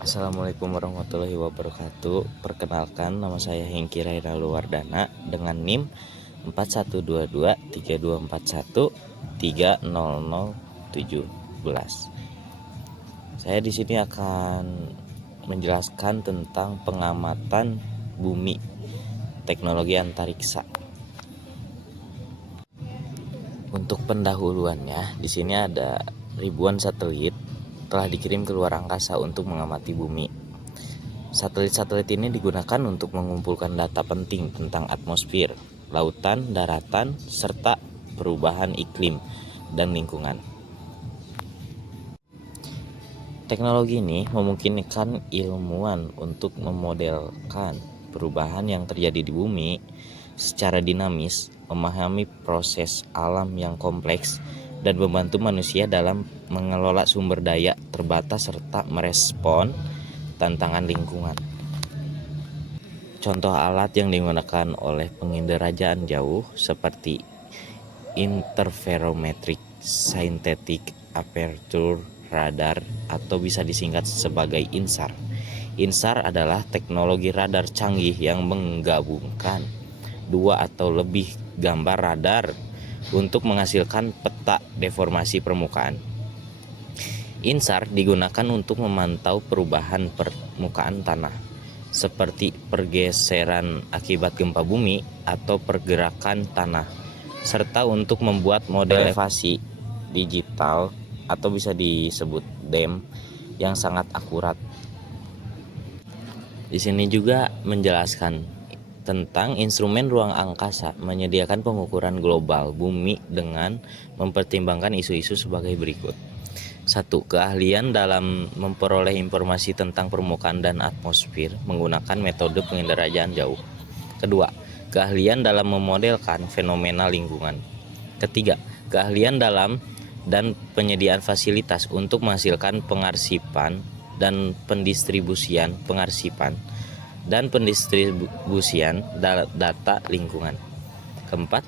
Assalamualaikum warahmatullahi wabarakatuh. Perkenalkan, nama saya Hengki Rainalu Wardana dengan NIM 41223241300711. Saya di sini akan menjelaskan tentang pengamatan bumi, teknologi antariksa. Untuk pendahuluannya, di sini ada ribuan satelit telah dikirim ke luar angkasa untuk mengamati bumi. Satelit-satelit ini digunakan untuk mengumpulkan data penting tentang atmosfer, lautan, daratan, serta perubahan iklim dan lingkungan. Teknologi ini memungkinkan ilmuwan untuk memodelkan perubahan yang terjadi di bumi secara dinamis, memahami proses alam yang kompleks, dan membantu manusia dalam mengelola sumber daya terbatas serta merespon tantangan lingkungan. Contoh alat yang digunakan oleh penginderajaan jauh seperti Interferometric Synthetic Aperture Radar atau bisa disingkat sebagai INSAR. INSAR adalah teknologi radar canggih yang menggabungkan dua atau lebih gambar radar untuk menghasilkan peta deformasi permukaan. INSAR digunakan untuk memantau perubahan permukaan tanah, seperti pergeseran akibat gempa bumi atau pergerakan tanah, serta untuk membuat model elevasi digital atau bisa disebut DEM yang sangat akurat. Di sini juga menjelaskan tentang instrumen ruang angkasa menyediakan pengukuran global bumi dengan mempertimbangkan isu-isu sebagai berikut. 1. Keahlian dalam memperoleh informasi tentang permukaan dan atmosfer menggunakan metode penginderajaan jauh. Kedua, keahlian dalam memodelkan fenomena lingkungan. Ketiga, keahlian dalam dan penyediaan fasilitas untuk menghasilkan pengarsipan dan pendistribusian data lingkungan. Keempat,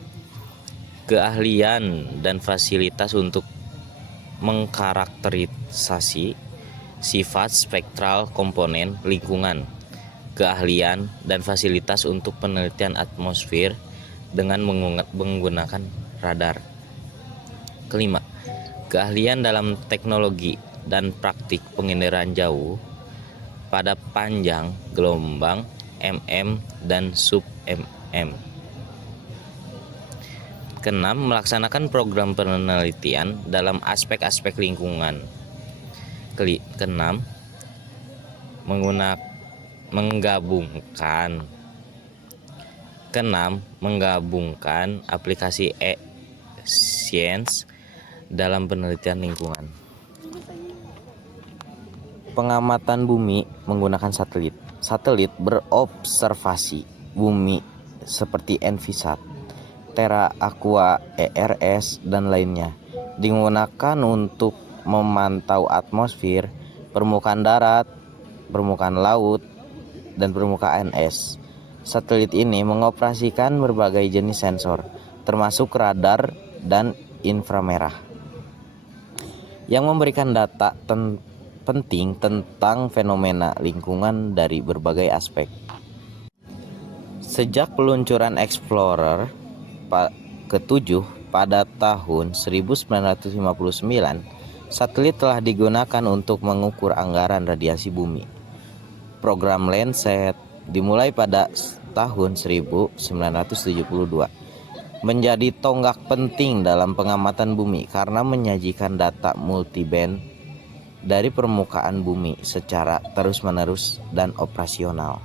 keahlian dan fasilitas untuk mengkarakterisasi sifat spektral komponen lingkungan, keahlian dan fasilitas untuk penelitian atmosfer dengan menggunakan radar. Kelima, keahlian dalam teknologi dan praktik penginderaan jauh pada panjang gelombang mm dan sub-mm. Keenam, melaksanakan program penelitian dalam aspek-aspek lingkungan. Keenam, menggabungkan aplikasi e-science dalam penelitian lingkungan. Pengamatan bumi menggunakan satelit. Satelit berobservasi bumi seperti Envisat, Terra Aqua, ERS, dan lainnya. Digunakan untuk memantau atmosfer, permukaan darat, permukaan laut, dan permukaan es. Satelit ini mengoperasikan berbagai jenis sensor, termasuk radar dan inframerah, yang memberikan data penting tentang fenomena lingkungan dari berbagai aspek. Sejak peluncuran Explorer ke-7 pada tahun 1959, satelit telah digunakan untuk mengukur anggaran radiasi bumi. Program Landsat dimulai pada tahun 1972, menjadi tonggak penting dalam pengamatan bumi karena menyajikan data multiband dari permukaan bumi secara terus-menerus dan operasional.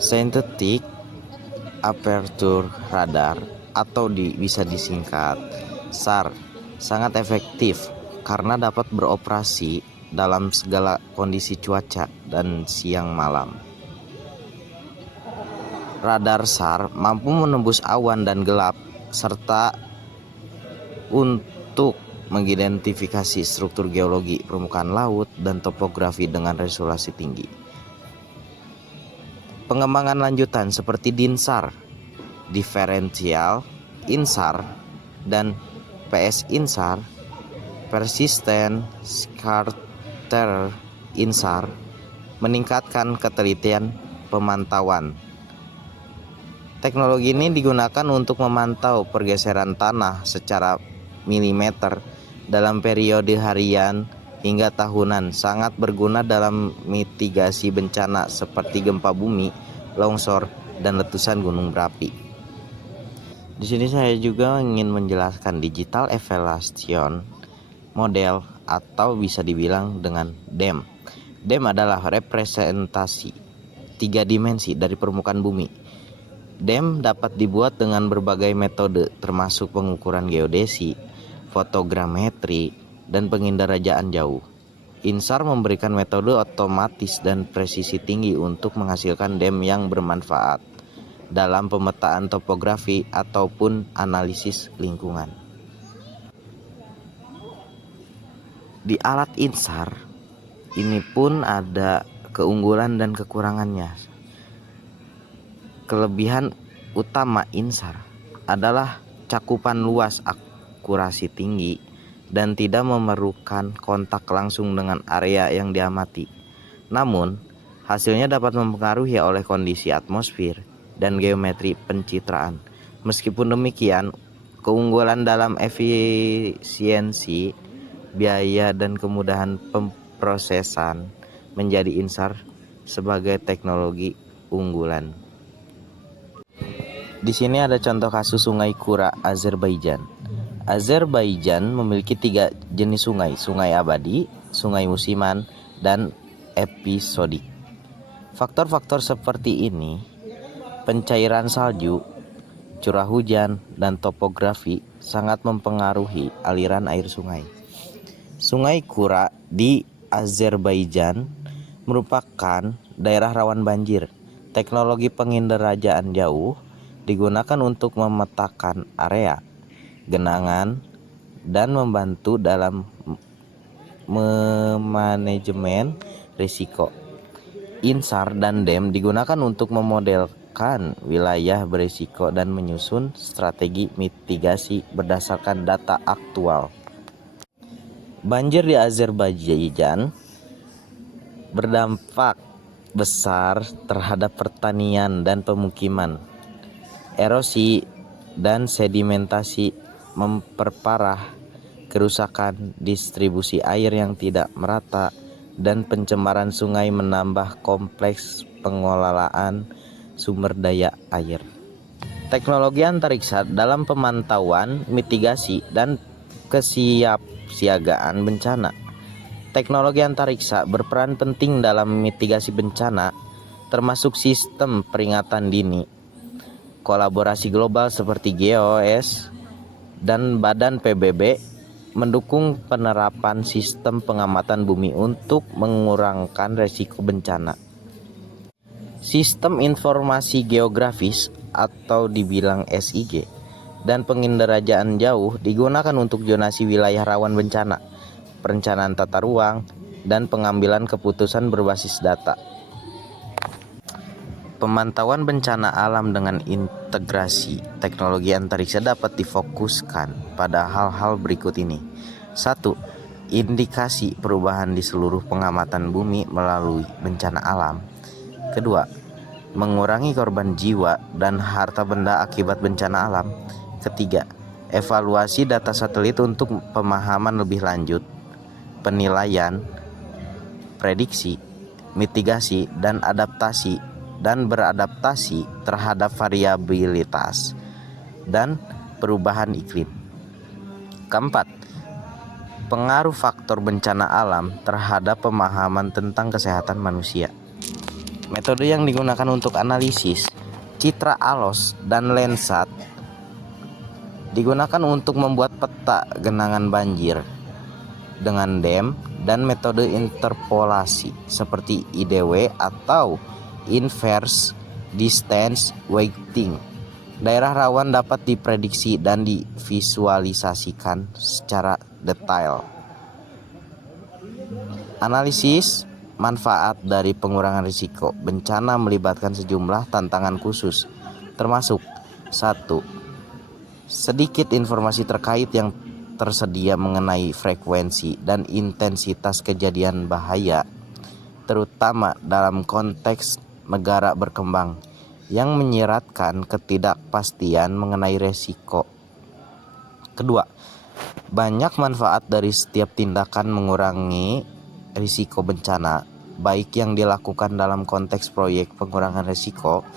Synthetic Aperture Radar atau bisa disingkat SAR sangat efektif karena dapat beroperasi dalam segala kondisi cuaca dan siang malam. Radar SAR mampu menembus awan dan gelap serta untuk mengidentifikasi struktur geologi permukaan laut dan topografi dengan resolusi tinggi. Pengembangan lanjutan seperti DINSAR, Differential INSAR, dan PS INSAR, Persistent Scatter INSAR meningkatkan ketelitian pemantauan. Teknologi ini digunakan untuk memantau pergeseran tanah secara milimeter dalam periode harian hingga tahunan, sangat berguna dalam mitigasi bencana seperti gempa bumi, longsor, dan letusan gunung berapi. Di sini saya juga ingin menjelaskan digital elevation model atau bisa dibilang dengan DEM. DEM adalah representasi 3 dimensi dari permukaan bumi. DEM dapat dibuat dengan berbagai metode termasuk pengukuran geodesi, fotogrametri, dan penginderajaan jauh. INSAR memberikan metode otomatis dan presisi tinggi untuk menghasilkan DEM yang bermanfaat dalam pemetaan topografi ataupun analisis lingkungan. Di alat INSAR ini pun ada keunggulan dan kekurangannya. Kelebihan utama INSAR adalah cakupan luas, akurasi tinggi, dan tidak memerlukan kontak langsung dengan area yang diamati. Namun, hasilnya dapat mempengaruhi oleh kondisi atmosfer dan geometri pencitraan. Meskipun demikian, keunggulan dalam efisiensi, biaya, dan kemudahan pemrosesan menjadi INSAR sebagai teknologi unggulan. Di sini ada contoh kasus Sungai Kura, Azerbaijan. Azerbaijan memiliki 3 jenis sungai: sungai abadi, sungai musiman, dan episodik. Faktor-faktor seperti ini, pencairan salju, curah hujan, dan topografi sangat mempengaruhi aliran air sungai. Sungai Kura di Azerbaijan merupakan daerah rawan banjir. Teknologi penginderajaan jauh digunakan untuk memetakan area genangan dan membantu dalam memanajemen risiko. INSAR dan DEM digunakan untuk memodelkan wilayah berisiko dan menyusun strategi mitigasi berdasarkan data aktual. Banjir di Azerbaijan berdampak besar terhadap pertanian dan pemukiman. Erosi dan sedimentasi memperparah kerusakan distribusi air yang tidak merata, dan pencemaran sungai menambah kompleks pengelolaan sumber daya air. Teknologi antariksa dalam pemantauan, mitigasi, dan kesiapsiagaan bencana. Teknologi antariksa berperan penting dalam mitigasi bencana, termasuk sistem peringatan dini, kolaborasi global seperti GEOS dan Badan PBB mendukung penerapan sistem pengamatan bumi untuk mengurangkan resiko bencana. Sistem informasi geografis atau dibilang SIG dan penginderajaan jauh digunakan untuk zonasi wilayah rawan bencana, perencanaan tata ruang, dan pengambilan keputusan berbasis data. Pemantauan bencana alam dengan integrasi teknologi antariksa dapat difokuskan pada hal-hal berikut ini. 1. Indikasi perubahan di seluruh pengamatan bumi melalui bencana alam. 2. Mengurangi korban jiwa dan harta benda akibat bencana alam. 3. Evaluasi data satelit untuk pemahaman lebih lanjut, penilaian, prediksi, mitigasi, dan beradaptasi terhadap variabilitas dan perubahan iklim. 4. Pengaruh faktor bencana alam terhadap pemahaman tentang kesehatan manusia. Metode yang digunakan untuk analisis citra ALOS dan Landsat digunakan untuk membuat peta genangan banjir dengan DEM dan metode interpolasi seperti IDW atau Inverse Distance Weighting. Daerah rawan dapat diprediksi dan divisualisasikan secara detail. Analisis manfaat dari pengurangan risiko bencana melibatkan sejumlah tantangan khusus, termasuk 1. Sedikit informasi terkait yang tersedia mengenai frekuensi dan intensitas kejadian bahaya. terutama dalam konteks negara berkembang yang menyiratkan ketidakpastian mengenai resiko. Kedua, banyak manfaat dari setiap tindakan mengurangi risiko bencana, baik yang dilakukan dalam konteks proyek pengurangan risiko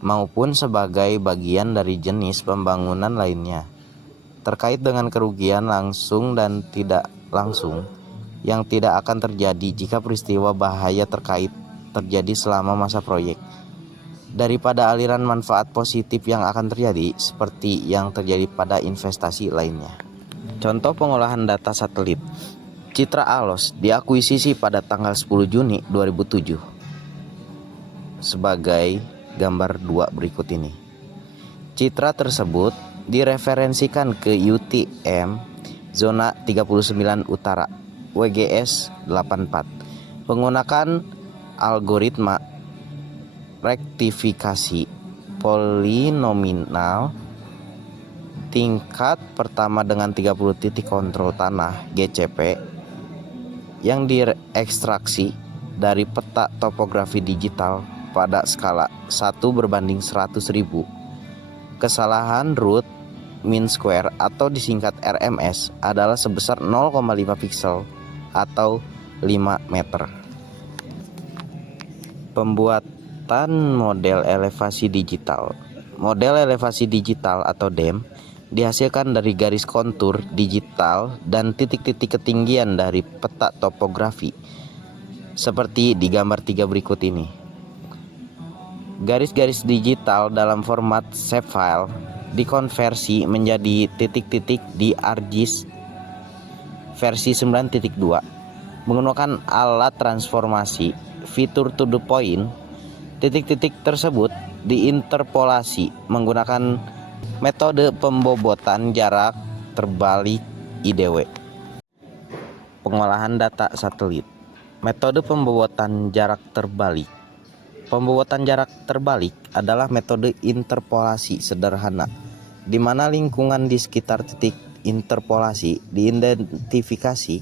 maupun sebagai bagian dari jenis pembangunan lainnya. Terkait dengan kerugian langsung dan tidak langsung yang tidak akan terjadi jika peristiwa bahaya terkait terjadi selama masa proyek, daripada aliran manfaat positif yang akan terjadi seperti yang terjadi pada investasi lainnya. Contoh pengolahan data satelit. Citra Alos diakuisisi pada tanggal 10 Juni 2007 sebagai gambar 2 berikut ini. Citra tersebut direferensikan ke UTM zona 39 Utara WGS 84 menggunakan algoritma rektifikasi polinomial tingkat pertama dengan 30 titik kontrol tanah GCP yang diekstraksi dari peta topografi digital pada skala 1:100.000. Kesalahan root mean square atau disingkat RMS adalah sebesar 0,5 pixel atau 5 meter. Pembuatan model elevasi digital. Model elevasi digital atau DEM dihasilkan dari garis kontur digital dan titik-titik ketinggian dari peta topografi seperti di gambar 3 berikut ini. Garis-garis digital dalam format shapefile dikonversi menjadi titik-titik di ArcGIS versi 9.2 menggunakan alat transformasi fitur to the point. Titik-titik tersebut diinterpolasi menggunakan metode pembobotan jarak terbalik IDW. Pengolahan data satelit. Metode pembobotan jarak terbalik. Pembobotan jarak terbalik adalah metode interpolasi sederhana di mana lingkungan di sekitar titik interpolasi diidentifikasi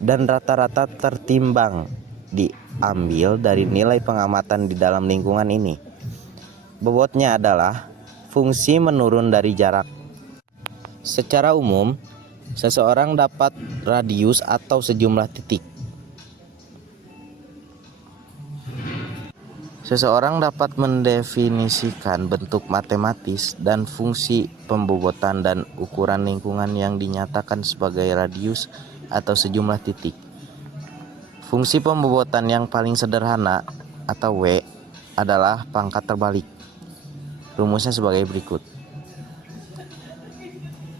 dan rata-rata tertimbang diambil dari nilai pengamatan di dalam lingkungan ini. Bobotnya adalah fungsi menurun dari jarak. Secara umum, seseorang dapat radius atau sejumlah titik. Seseorang dapat mendefinisikan bentuk matematis dan fungsi pembobotan dan ukuran lingkungan yang dinyatakan sebagai radius atau sejumlah titik. Fungsi pembobotan yang paling sederhana atau W adalah pangkat terbalik. Rumusnya sebagai berikut.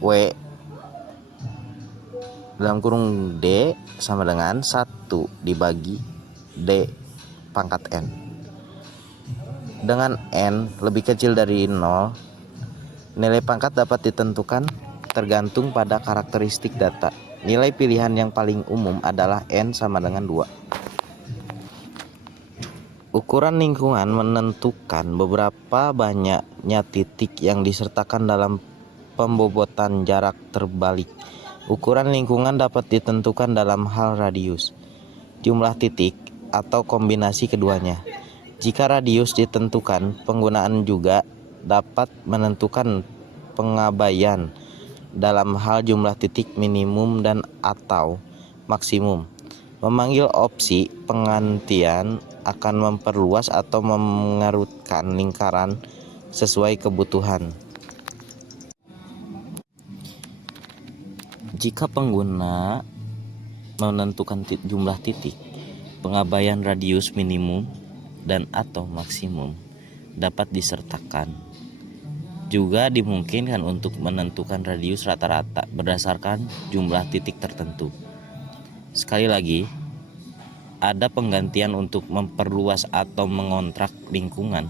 W dalam kurung D sama dengan 1 dibagi D pangkat N. Dengan N lebih kecil dari 0, nilai pangkat dapat ditentukan tergantung pada karakteristik data. Nilai pilihan yang paling umum adalah N sama dengan 2. Ukuran lingkungan menentukan beberapa banyaknya titik yang disertakan dalam pembobotan jarak terbalik. Ukuran lingkungan dapat ditentukan dalam hal radius, jumlah titik, atau kombinasi keduanya. Jika radius ditentukan, penggunaan juga dapat menentukan pengabaian dalam hal jumlah titik minimum dan atau maksimum. Memanggil opsi penggantian akan memperluas atau mengerutkan lingkaran sesuai kebutuhan. Jika pengguna menentukan jumlah titik, pengabaian radius minimum dan atau maksimum dapat disertakan. Juga dimungkinkan untuk menentukan radius rata-rata berdasarkan jumlah titik tertentu. Sekali lagi, ada penggantian untuk memperluas atau mengontrak lingkungan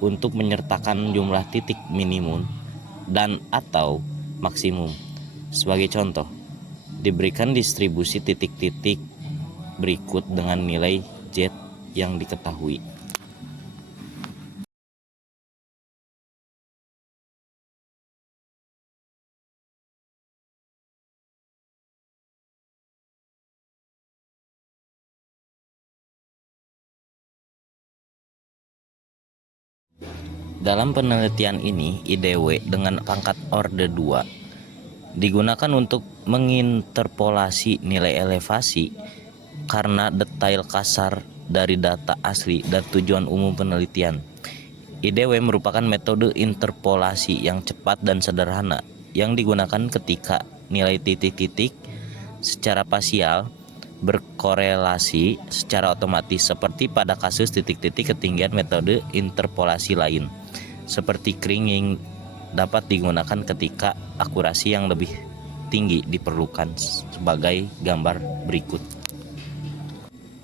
untuk menyertakan jumlah titik minimum dan atau maksimum. Sebagai contoh, diberikan distribusi titik-titik berikut dengan nilai Z yang diketahui. Dalam penelitian ini, IDW dengan pangkat Orde 2 digunakan untuk menginterpolasi nilai elevasi karena detail kasar dari data asli dan tujuan umum penelitian. IDW merupakan metode interpolasi yang cepat dan sederhana yang digunakan ketika nilai titik-titik secara parsial berkorelasi secara otomatis, seperti pada kasus titik-titik ketinggian. Metode interpolasi lain seperti kringing dapat digunakan ketika akurasi yang lebih tinggi diperlukan, sebagai gambar berikut.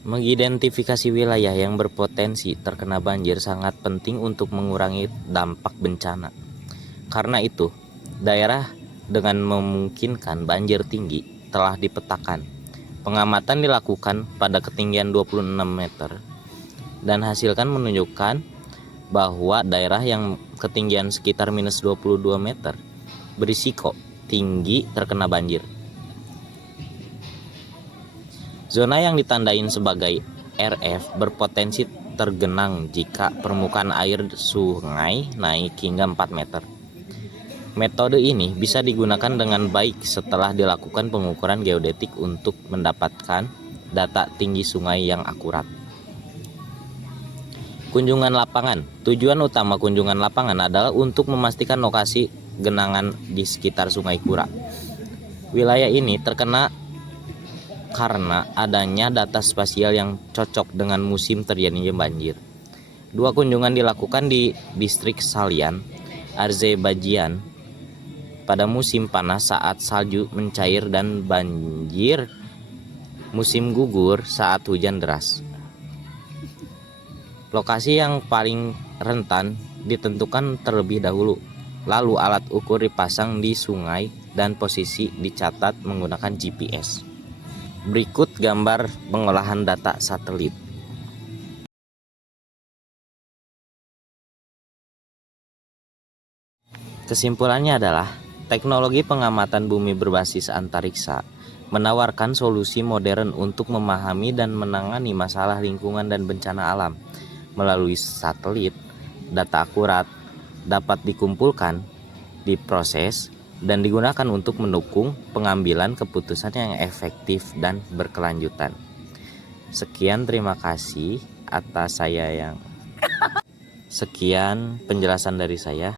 Mengidentifikasi wilayah yang berpotensi terkena banjir sangat penting untuk mengurangi dampak bencana. Karena itu, daerah dengan memungkinkan banjir tinggi telah dipetakan. Pengamatan dilakukan pada ketinggian 26 meter dan hasilkan menunjukkan bahwa daerah yang ketinggian sekitar minus 22 meter berisiko tinggi terkena banjir. Zona yang ditandain sebagai RF berpotensi tergenang jika permukaan air sungai naik hingga 4 meter. Metode ini bisa digunakan dengan baik setelah dilakukan pengukuran geodetik untuk mendapatkan data tinggi sungai yang akurat. Kunjungan lapangan. Tujuan utama kunjungan lapangan adalah untuk memastikan lokasi genangan di sekitar Sungai Kura. Wilayah ini terkena karena adanya data spasial yang cocok dengan musim terjadinya banjir. 2 kunjungan dilakukan di distrik Salyan, Azerbaijan pada musim panas saat salju mencair, dan banjir musim gugur saat hujan deras. Lokasi yang paling rentan ditentukan terlebih dahulu, lalu alat ukur dipasang di sungai dan posisi dicatat menggunakan GPS. Berikut gambar pengolahan data satelit. Kesimpulannya adalah teknologi pengamatan bumi berbasis antariksa menawarkan solusi modern untuk memahami dan menangani masalah lingkungan dan bencana alam. Melalui satelit, data akurat dapat dikumpulkan, diproses, dan digunakan untuk mendukung pengambilan keputusan yang efektif dan berkelanjutan. Sekian, terima kasih atas Sekian penjelasan dari saya.